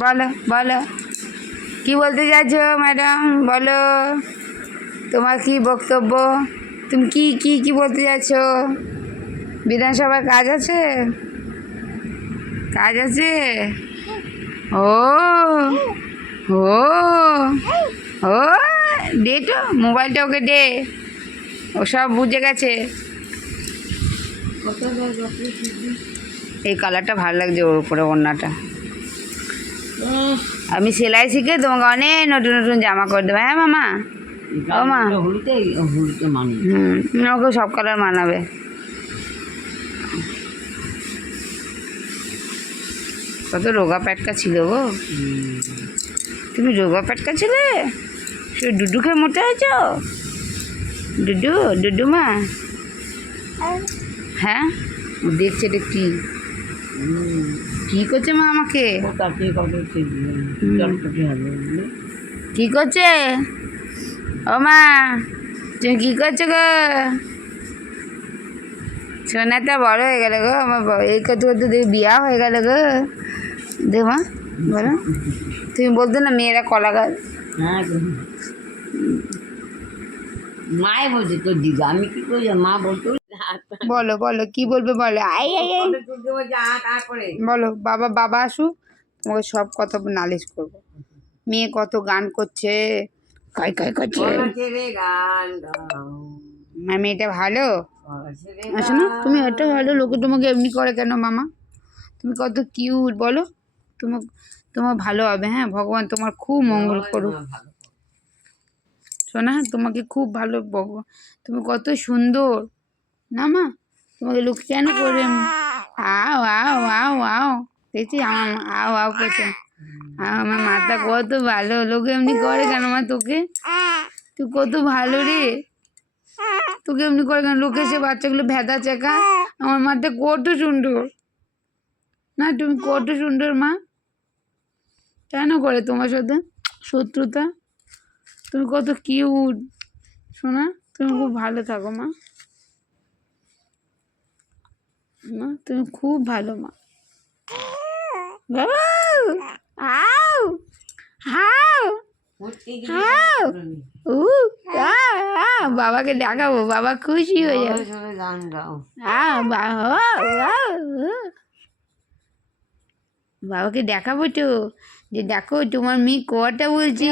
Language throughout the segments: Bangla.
বলো বলো, কি বলতে চাইছো ম্যাডাম? বলো, তোমার কি বক্তব্য? তুমি কি কি কি বলতে চাইছো? বিধানসভায় কাজ আছে? কাজ আছে? ও ও ও, দে তো মোবাইলটা, ওকে দে, ও সব বুঝে গেছে। এই কালারটা ভালো লাগছে ওর উপরে ওড়নাটা। আমি সেলাই শিখে তোমাকে অনেক নতুন নতুন জামা করে দেবো। হ্যাঁ মামা, ও মা, হলুদে মানি। ওকে সব কালার মানাবে। কত রোগা প্যাটকা ছিল গো, তুমি রোগা প্যাটকা ছিলে, সে ডুডু খেয়ে মোটা হয়েছ? ডুডু, ডুডু মা, হ্যাঁ দেখছে এটা কি কি করছে মা আমাকে? কি করছে ও মা? তুমি কি করছো গো? সোনাটা বড় হয়ে গেল গো আমার, এই করতে করতে দেখি বিয়া হয়ে গেল গো। দে মা, বলো, তুমি বলতো না মেয়েরা কলা গাছ। হ্যাঁ, মাই বলছে তোর দিদা, আমি কি করি মা বলতো। বলো বলো, কি বলবে বলো। আই আই আই, বলো। বাবা বাবা আসুক, তোমাকে সব কথা নালিশ করবো। মেয়ে কত গান করছে, কাই কাই করছে। মেয়েটা ভালো, আসো না তুমি, এটা ভালো, লোকে তোমাকে এমনি করে কেন মামা? তুমি কত কিউট বলো, তোমার তোমার ভালো হবে। হ্যাঁ, ভগবান তোমার খুব মঙ্গল করুক শোনা, তোমাকে খুব ভালো তুমি কত সুন্দর না মা, তোমাকে লোক কেন করে আও আও আও আও, দেখছি আমার আও আও করছে। আমার মাথা কত ভালো, লোকে এমনি করে কেন মা তোকে? তুই কত ভালো রে, তোকে এমনি করে কেন? লোকে সে বাচ্চাগুলো ভেদা চেকা, আমার মাথা কত সুন্দর না, তুমি কত সুন্দর মা। কেন করে তোমার সাথে শত্রুতা? তুমি কত কিউট শোনা, তুমি খুব ভালো থাকো মা। মা তুমি খুব ভালো মা। আউ হাউ হাউ, বাবাকে দেখাবো, বাবা খুশি হয়ে যাবে। গান গাও। বাবাকে দেখাবো তো, যে দেখো তোমার মেয়ে কটা বলছি।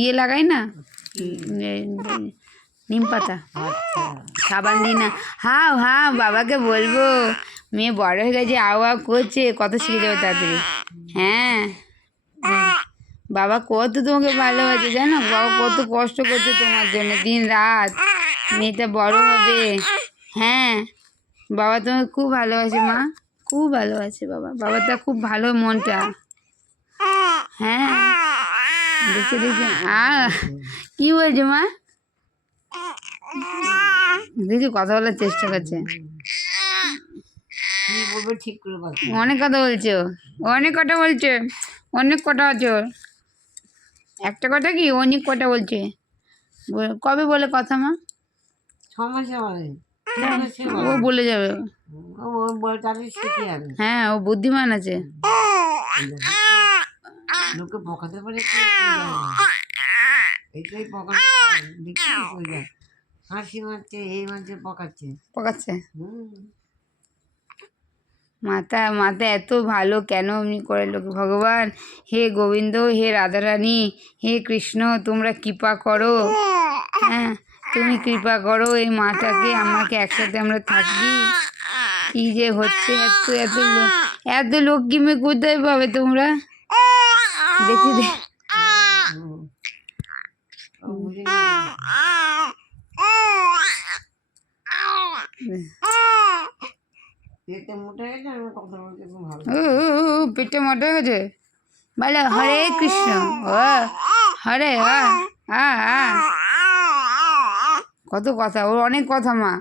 ইয়ে লাগাই না, নিম পাতা, সাবান দিই না। হাও হাও, বাবাকে বলবো মেয়ে বড় হয়ে গেছে, আও আও করছে, কত শিখে যাবে তাড়াতাড়ি। হ্যাঁ, বাবা কত তোমাকে ভালোবাসে জানো, বাবা কত কষ্ট করছে তোমার জন্য দিন রাত, মেয়েটা বড় হবে। হ্যাঁ, বাবা তোমাকে খুব ভালোবাসে মা, খুব ভালোবাসে বাবা, বাবাটা খুব ভালো মনটা। হ্যাঁ, দেখে দেখে কি বলছো মা? দেখি কথা বলার চেষ্টা করছে, ঠিক করে অনেক কথা বলছো, অনেক কথা বলছে, অনেক কথা আছে ওর। একটা কথা কি অনেক কথা বলছে। কবে বলে কথা মা? 6 মাসে বলে। ও বলে যাবে, শিখে যাবে। হ্যাঁ ও বুদ্ধিমান আছে। লোকে পকাতে পারে, এটাই পকাতে পারে। হাসি মারছে, এই মারছে, পকাচ্ছে পকাচ্ছে। মাথা মাথা এত ভালো কেন এমনি করে লোক? ভগবান, হে গোবিন্দ, হে রাধারানী, হে কৃষ্ণ, তোমরা কৃপা করো। হ্যাঁ, তুমি কৃপা করো এই মাটাকে, আমাকে একসাথে আমরা থাকি। কি যে হচ্ছে, এত এত এত লক্ষ্মী মেয়ে কোথায় পাবে তোমরা? দেখি পেটে মোটা হয়ে গেছে, আমি কথা বলতে খুব ভালো। পেটে মোটা হয়ে গেছে, বলে হরে কৃষ্ণ, ও হরে কত কথা, ওর অনেক কথা মা,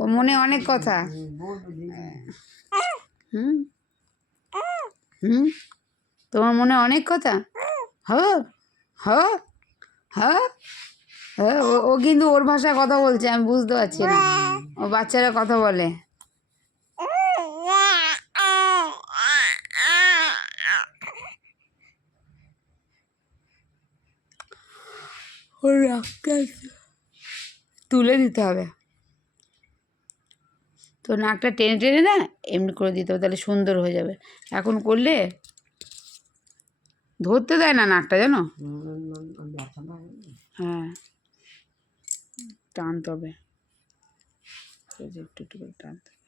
ওর মনে অনেক কথা। হুম হুম, তোমার মনে অনেক কথা। হ হ হ, ও কিন্তু ওর ভাষায় কথা বলছে, আমি বুঝতে পারছি না, ও বাচ্চারা কথা বলে। ওর নাকটা তুলে দিতে হবে, তো নাকটা টেনে টেনে না এমনি করে দিতে হবে, তাহলে সুন্দর হয়ে যাবে। এখন করলে ধরতে দেয় না নাকটা, জানো। হ্যাঁ, টানতে হবে, একটু একটু করে টানতে হবে।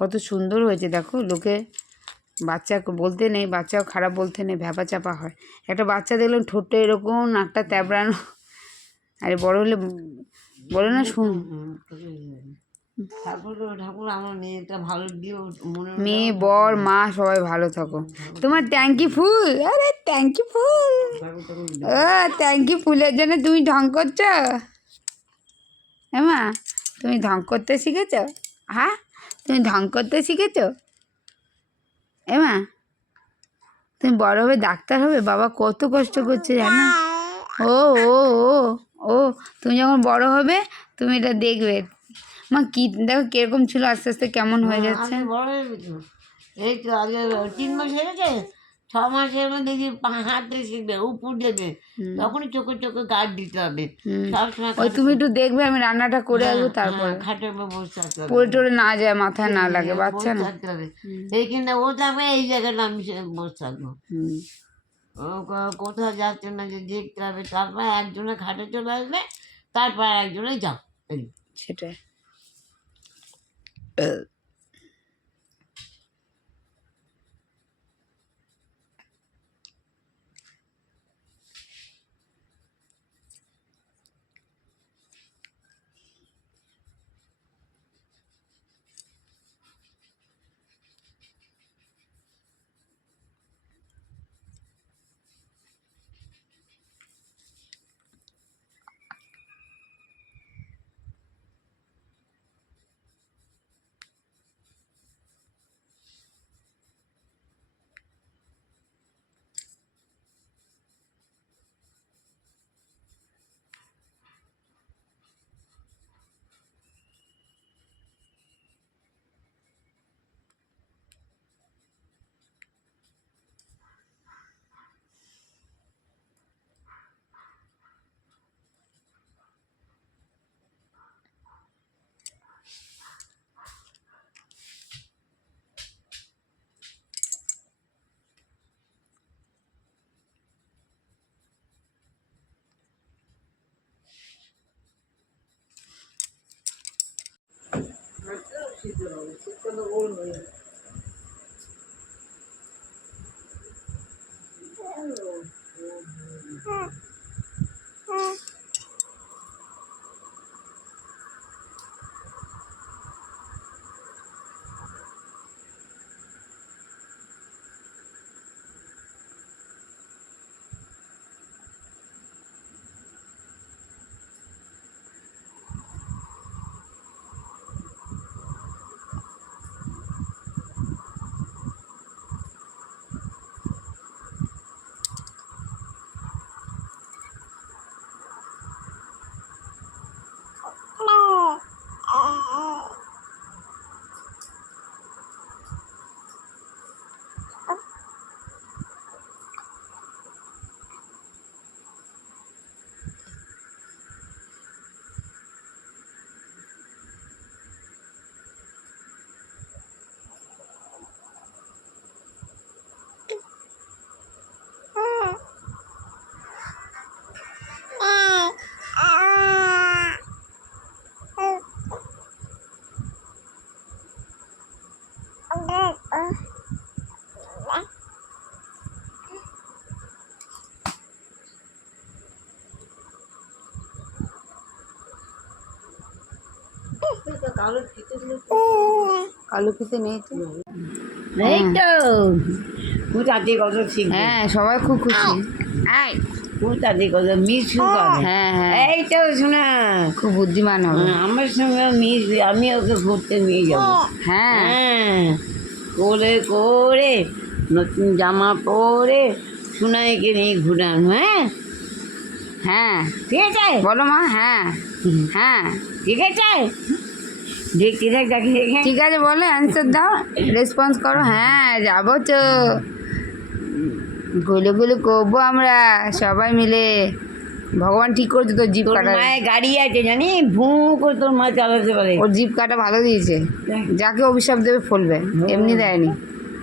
কত সুন্দর হয়েছে দেখো, লোকে বাচ্চা বলতে নেই, বাচ্চাও খারাপ বলতে নেই, ভ্যাপা চাপা হয়। একটা বাচ্চা দেখলাম ঠোঁটটা এরকম, নাকটা তেবড়ানো, আরে বড় হলে বলে না শুন। ঠাকুর আমার মেয়েটা ভালো দিও, মেয়ে বর মা সবাই ভালো থাকো। তোমার ট্যাঙ্কি ফুল, আরে ট্যাঙ্কি ফুল, ও ট্যাঙ্কি ফুলের জন্য তুমি ঢং করছো। হ্যাঁ মা, তুমি ঢং করতে শিখেছ? হ্যাঁ, তুমি ঢং করতে শিখেছ? মা, তুমি বড় হবে ডাক্তার হবে, বাবা কত কষ্ট করছে জানো। ও ও ও ও তুমি যখন বড় হবে তুমি এটা দেখবে। মা কি দেখো কিরকম ছিল, আস্তে আস্তে কেমন হয়ে যাচ্ছে। বড় হয়ে গেছো, এই তো আগে 3 মাস হয়ে গেছে, 6 মাসের মধ্যে দেখি হাঁটতে শিখবে, উপর দেবে, তখনই চোখে চোখে গাছ দিতে হবে সবসময়। ওই তুমি একটু দেখবে, আমি রান্নাটা করে আসবো, তারপরে খাটের উপর বসে থাকতে হবে, পড়ে টরে না যায়, মাথায় না লাগে, বাচ্চা না। থাকতে হবে এইখানে ও থাকবে, এই জায়গাটা আমি বসে থাকবো। ও কোথাও যাচ্ছে না, যে দেখতে হবে, তারপর একজনে খাটে চলে আসবে, তারপর একজনে যাও। সেটাই। কালো ফিতে নেই তো। এই তো খুব তাড়াতাড়ি কত শিখবে, হ্যাঁ সবাই খুব খুশি। খুব তাড়াতাড়ি কত মিস করে। হ্যাঁ হ্যাঁ, এই তো শোনা, খুব বুদ্ধিমান হবে। আমার সঙ্গে মিস, আমি ওকে ঘুরতে নিয়ে যাবো। হ্যাঁ হ্যাঁ, করে করে নতুন জামা পরে সোনাইকে নিয়ে ঘুরানো। হ্যাঁ হ্যাঁ, ঠিক আছে, বলো মা। হ্যাঁ হ্যাঁ, ঠিক আছে, দেখতে থাক, দেখে ঠিক আছে, বলে অ্যান্সার দাও, রেসপন্স করো। হ্যাঁ যাবো তো। গুলো গুলো করবো আমরা সবাই মিলে। ভগবান ঠিক করেছে তোর জিপ তোর কাটা, মায়ের গাড়ি আছে জানি, ভু করে তোর মা চালাতে পারে। ওর জিপ কাটা ভালো দিয়েছে। যাকে অভিশাপ দেবে ফলবে, এমনি দেয়নি।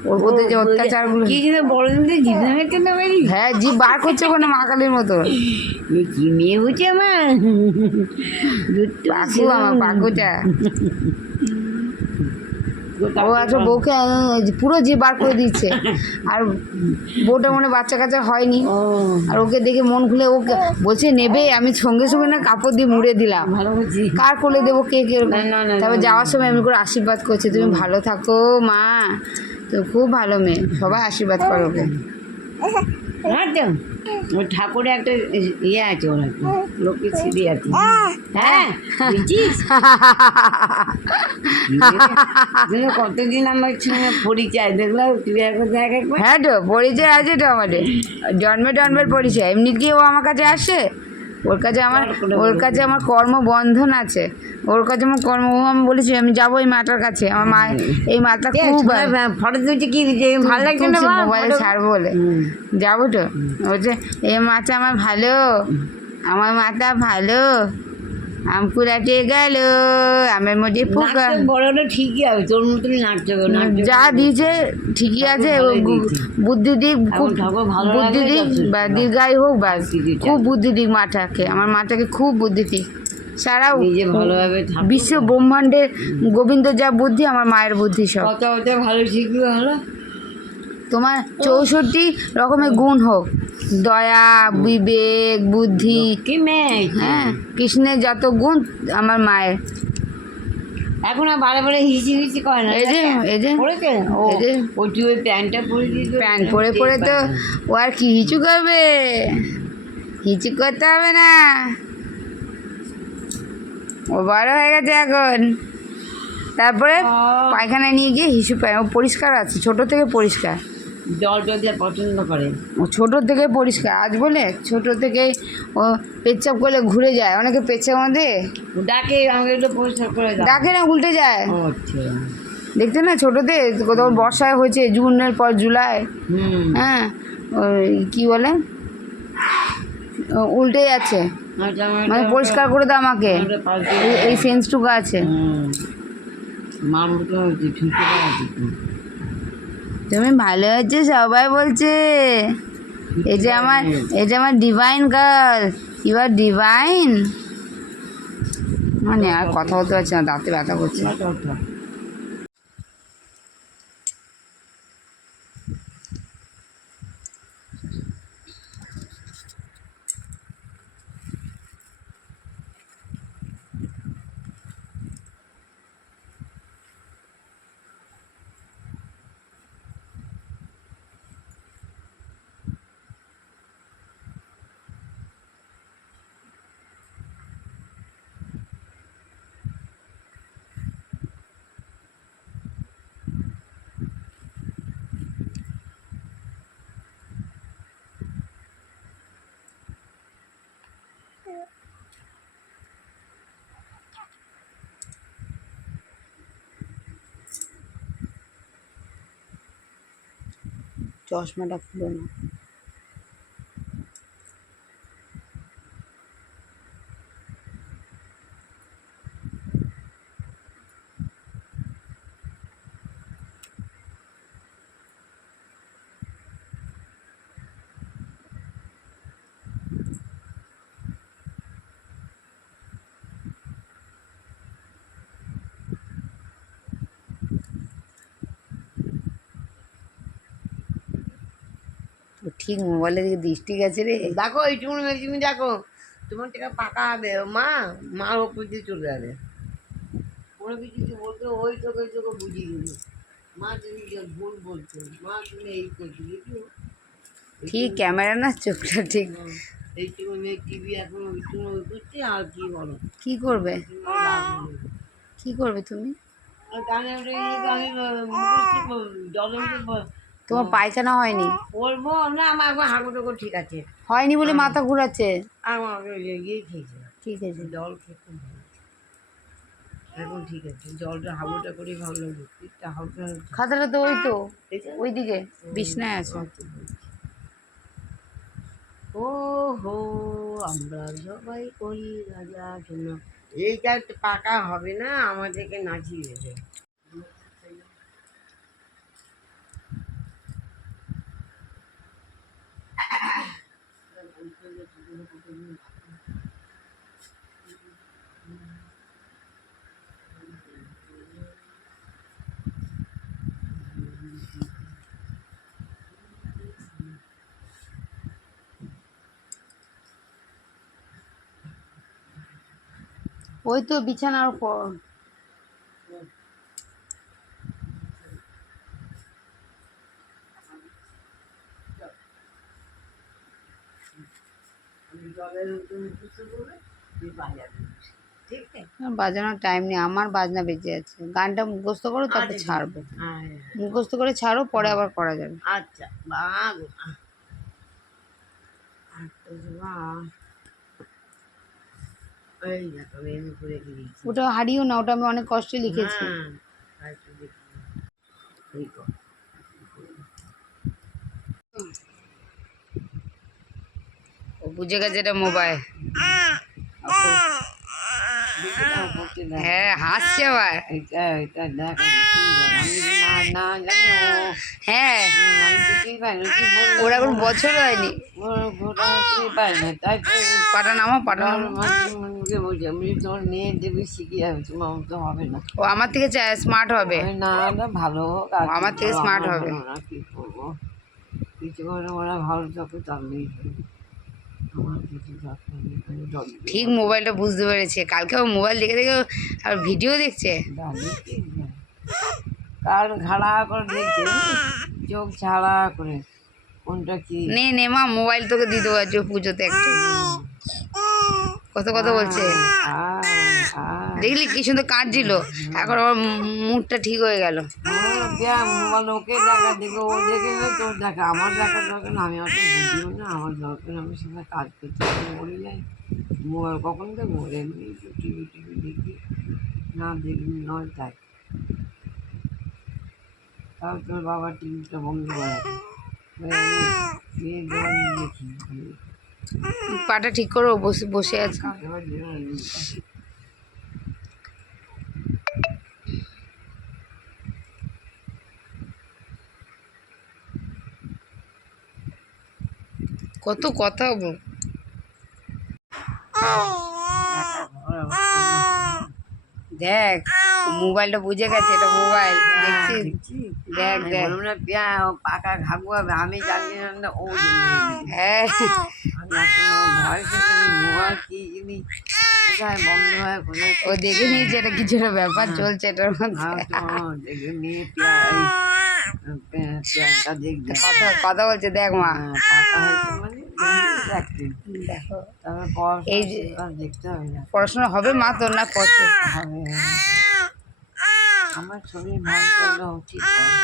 ওর প্রতি যে অত্যাচারগুলো, কি যেন বড় দিন জিভ ভেঙেছে না বাড়ি। হ্যাঁ জিপ বার করছে ওখানে মা কালীর মতো। কি মেয়ে হচ্ছে আমার পাকু, আমার পাকুটা। ও একটা বউকে পুরো জিভ বার করে দিচ্ছে। আর বউটা মনে বাচ্চা কাচ্চা হয়নি, আর ওকে দেখে মন খুলে ওকে বলছে নেবে, আমি সঙ্গে সঙ্গে না কাপড় দিয়ে মুড়ে দিলাম। ভালো করছি। কার কোলে দেবো কে কে, না, না, না, তারপর না, যাওয়ার সময় এমনি করে আশীর্বাদ করছে, তুমি ভালো থাকো মা, তো খুব ভালো মেয়ে, সবাই আশীর্বাদ করো ওকে। হ্যাঁ তো ওই ঠাকুরে একটা ইয়ে আছে, ওর একটা লোকের সিঁড়ি আছে। হ্যাঁ বুঝছিস? কতদিন আমার সঙ্গে পরিচয় দেখলাম, তুই একটা জায়গায় হ্যাঁ তো পরিচয় আছে তো আমাদের, জন্মের পরিচয়। এমনি কি ও আমার কাছে আসে? ওর কাছে আমার কর্মবন্ধন আছে, ওর কাছে আমার কর্ম, ও আমি বলেছি আমি যাবো এই মাটার কাছে। আমার মা, এই মাটা খুব ফটো তুলছে, কি দিচ্ছে ভালো লাগছে না মোবাইলে ছাড়বো বলে যাবো তো। বলছে এই মাটা আমার ভালো, আমার মাটা ভালো, আম কুড়াতে গেল আমের মধ্যে পোকা। বড় হলে ঠিকই হবে, তোর মতন নাচতে হবে। যা দিয়েছে ঠিকই আছে, বুদ্ধি দিক, বুদ্ধি দিক বা দীর্ঘায়ু হোক, বা খুব বুদ্ধি দিক মাটাকে, আমার মাটাকে খুব বুদ্ধি দিক। সারা ভালোভাবে বিশ্ব ব্রহ্মাণ্ডের গোবিন্দ যা বুদ্ধি, আমার মায়ের বুদ্ধি সব। কথা ভালো শিখবে ভালো। তোমার 64 রকমের গুণ হোক, দয়া, বিবেক, বুদ্ধি, কি মেয়ে। হ্যাঁ কৃষ্ণের যত গুণ আমার মায়ের। এখন আর বারে বারে হিসি হিসি করে না। এই যে পড়েছে ও, এই যে ওই তুই ওই প্যান্টটা পরে দিয়েছিস, প্যান্ট পরে পরে তো ও আর কি হিচু করবে, হিচু করতে হবে না, ও বড় হয়ে গেছে এখন। তারপরে পায়খানায় নিয়ে গিয়ে হিসু পায়, ও পরিষ্কার আছে ছোট থেকে পরিষ্কার, জল দিয়ে পছন্দ করে, ও ছোটো থেকে পরিষ্কার। আজ বলে ছোটো থেকেই ও পেচ্ছাপ করলে ঘুরে যায়, অনেকে পেচ্ছাপ মধ্যে ডাকে আমাকে একটু পরিষ্কার করে দাও। ডাকে না, উল্টে যায়। আচ্ছা দেখতে না ছোটোতে কোথাও বর্ষায় হয়েছে, জুনের পর জুলাই, হ্যাঁ ওই কী বলে উল্টে যাচ্ছে, মানে পরিষ্কার করে দাও আমাকে, এই সেন্সটুকু আছে। মার মতো হয়েছে, ঠিকই আছে। তুমি ভালো হচ্ছে সবাই বলছে, এই যে আমার divine girl, you are divine. মানে আর কথা বলতে পারছি না, দাঁতে ব্যথা করছে। চশমাটা খুলো না। তো ঠিক মোবাইলের দিকে দৃষ্টি গেছে রে। দেখো এইটুকু তুমি দেখো, তোমার থেকে পাকা হবে মার ওপর দিয়ে চলে যাবে। কোনো কিছু বলতে ওই তোকে বুঝিয়ে দিল, মা তুমি ভুল বলছো, মা তুমি এই করছো, দেখো ঠিক ক্যামেরা না, চোখটা ঠিক। এইটুকু মেয়ে টিভি এখন ওইটুকু ওই করছে, আর কি বলো, কি করবে কি করবে তুমি? আমি জলের তোমার পায়খানা হয়নি? বলবো না, আমার একবার হাঁকুটাকু ঠিক আছে, হয়নি বলে মাথা ঘুরাচ্ছে। আমার গিয়ে খেয়েছে, ঠিক আছে, জল খেতে এখন ঠিক আছে, জলটা হাবুটা করে ভালো লাগবে, পিঠটা হালকা খাতাটা তো ওই তো ওইদিকে বিছনায় আছে। ও হো আমরা সবাই করি রাজা শোনা। এইটা একটু পাকা হবে না, আমাদেরকে নাচিয়ে দেবে। ওই তো বিছানার উপর। জলের তুমি বুঝতে পারবে, তুই বাজাবে, ঠিক আছে? বাজানোর টাইম নেই, আমার বাজনা বেজে আছে। গানটা মুখস্থ করো, তারপর আচ্ছা, ছাড়বো। হ্যাঁ, মুখস্থ করে ছাড়ো, পরে আবার করা যাবে। আচ্ছা বাঘ এই দেখো আমি এমনি করে রেখে দিয়েছি। ওটা হারিও না, ওটা আমি অনেক কষ্টে লিখেছি। হ্যাঁ, তাই তো দেখি। এই তো। ও বুঝে গেছে এটা মোবাইল। দেখি দাও, করতে দাও। হ্যাঁ, হাসছে আবার। এটা এটা দেখ, আমি কি জানি, আমি না না জানি ও। হ্যাঁ, আমি কিছুই পাই না, কি বলবো? ওর এখন বছর হয়নি। ওটা কিছুই পাই না, তাই তো। পাটা নামো, পাটা নামো। মুখে বলছি আমি তোমার মেয়ে দেবে শিখিয়ে আমি তোমার মতো হবে না। ও আমার থেকে স্মার্ট হবে। আমি না না ভালো হোক, আর আমার থেকে কি smart আমার হবে। হলো না, কি করবো? কিছু করে ওরা ভালো থাকে তাহলেই হয়। আমার কিছু দরকার নেই, আমি ডগি ঠিক মোবাইলটা বুঝতে পেরেছে। কালকে ও মোবাইল দেখে দেখে আর ভিডিও দেখছে। কান খাড়া করে দেখছে, চোখ ছাড়া করে, কোনটা কি। নে নে মা, মোবাইল তোকে দিতে পারছো পুজোতে একটা। কত কথা বলছে, দেখলি কি সুন্দর কাঁদছিল। এখন ওর মুডটা ঠিক হয়ে গেল। মোবাইল ওকে দেখা দেখে, ও দেখে না তোর দেখা, আমার দেখার দরকার না, আমি অত বুঝিও না, আমার দরকার আমি সেখানে কাজ করতে মরে যাই। মোবাইল কখন দেখবো, এমনি টিভি টিভি দেখি, না দেখবি নয় তাই। তাও তোর বাবা টিভিটা বন্ধ করে রাখে, মেয়ে দেওয়া দেখি। পাটা ঠিক করো, বসে বসে আছে। এবার কত কথা দেখ, মোবাইলটা বুঝে গেছে এটা মোবাইল। দেখছিস, দেখ দেখ। পাকা ঘাগু হবে, আমি জানি না, ও হ্যাঁ, ভয় থেকে মোবাইল কি জিনিস কোথায় বন্ধ হয়, কোথায় ও দেখে নিয়েছে এটা কিছু একটা ব্যাপার চলছে এটার মধ্যে। দেখে নিয়ে পেঁয়াজটা দেখবে, কথা বলছে, দেখ মা। পাকা হয়েছে মানে দেখো, তারপর এই যে দেখতে হবে না, পড়াশোনা হবে মা তোর না কত হবে। আমার শরীর ভালো থাকলে ঠিক হবে।